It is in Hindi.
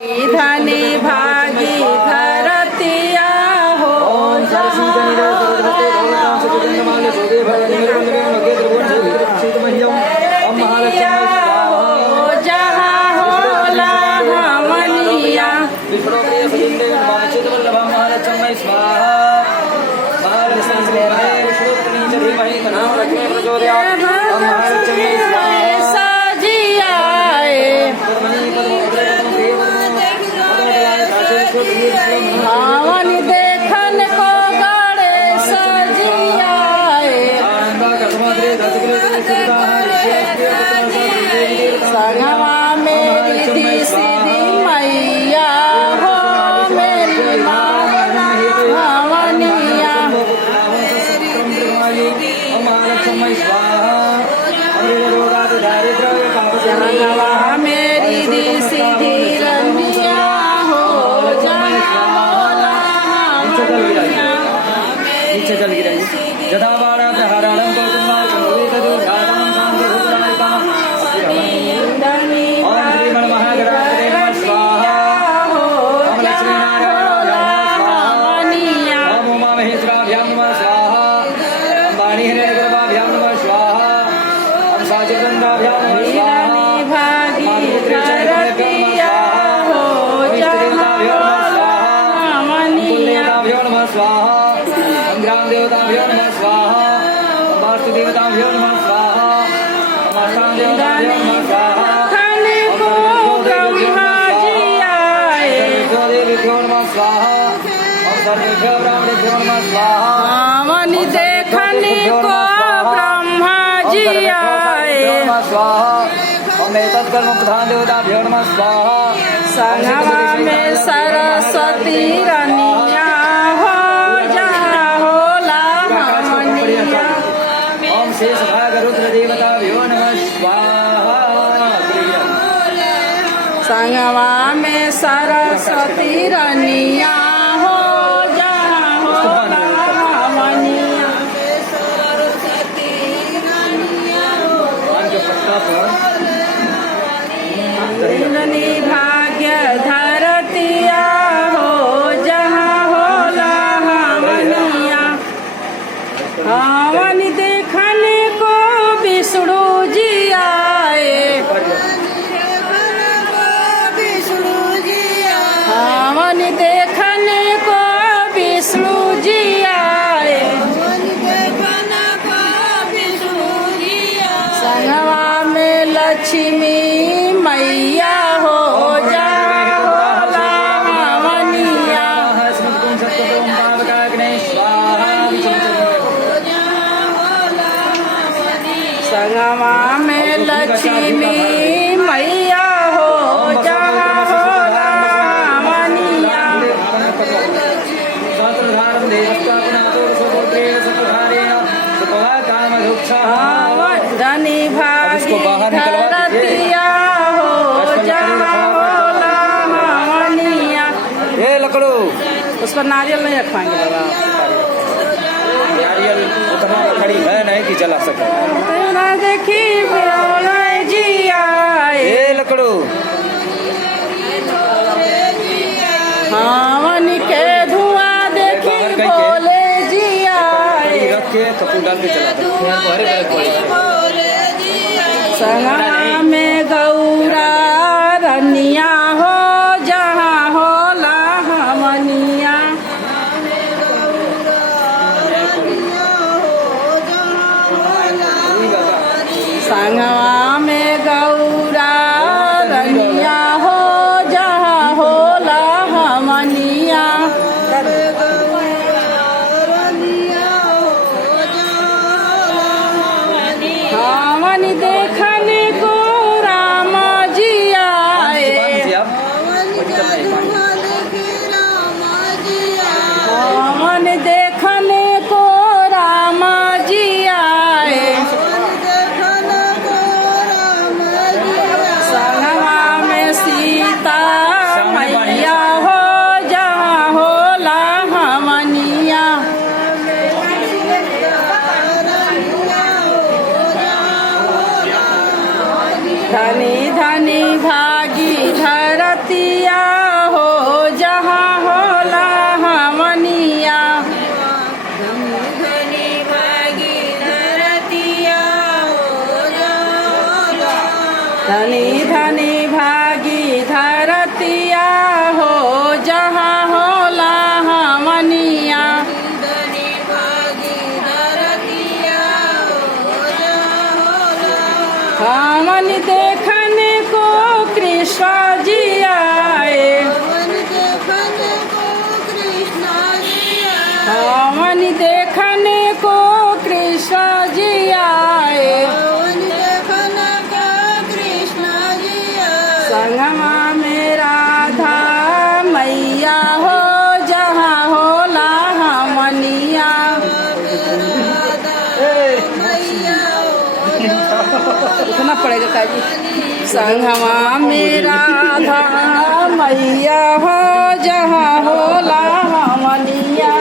धनी भागी धरतिया हो जहाँ होला हमनिया भावन देखन को गड़े सजियाए संगवा मेरी दी सीधी मैया हो मेरी भवनिया संगवा मेरी दी सीधी रनिया नीचे चल गिरा जदा बाड़ा प्रहाराणं तो तुम्हारा चंद्रितदुर्घातं शांति भूतनायिका ओम श्री गण महागणाधिपते नमः स्वाहा ओम लक्ष्मी नारायण स्वाहा ओम उमा महेश्वराभ्यां नमः स्वाहा ओम वाणी हिरण्यगर्भाभ्यां नमः स्वाहा ओम साचिदन्दाभ्यां नमः स्वाहा स्वाहा ग्राम देवताभ्यो नमः स्वाहा वास्तु देवताभ्यो नमः स्वाहा मातां देवताभ्यो नमः स्वाहा देवेभ्यो नमः स्वाहा ओम सर्वेभ्यो ब्राह्मणेभ्यो नमः स्वाहा मनि देखने को ब्रह्मा जी आए स्वाहा ओम एतत्कर्म प्रधान देवताभ्यो नमः स्वाहा संगवा में सरस्वती रनिया शेष भाग रुद्र देवताभ्यो नमः स्वाहा संगवा में सरस्वती रनिया हो जहाँ हो रनी भाग्य धरतिया हो जहाँ होला हमनिया हवन देखने को विष्णु जी आए हवन देखने को विष्णु जी आए संगवा में लक्ष्मी मैया हो संगवा में लक्ष्मी मैया हो जहाँ होला हमनिया धनी भागी धरतिया हो जहाँ होला हमनिया। ये लकड़ो उस पर नारियल नहीं रखवाएंगे बाबा उतना लकड़ी है नहीं कि जला सके देखी जी आए ये लकड़ो हवन के धुआं देखी भोले जी आए रख के कपूर डाल के चला संगवा में गौरा रनिया हो जहाँ होला हमनिया संगवा में गौरा रनिया हो जहाँ होला हमनिया हमन देखने को राम जी आए हमन देखने को राम जी आए संगवा में सीता मैया हो जहाँ होला हमनिया धनी धनी भागी धरतिया देखा जी संगवा मेरा था मैया हो जहाँ होला हमनिया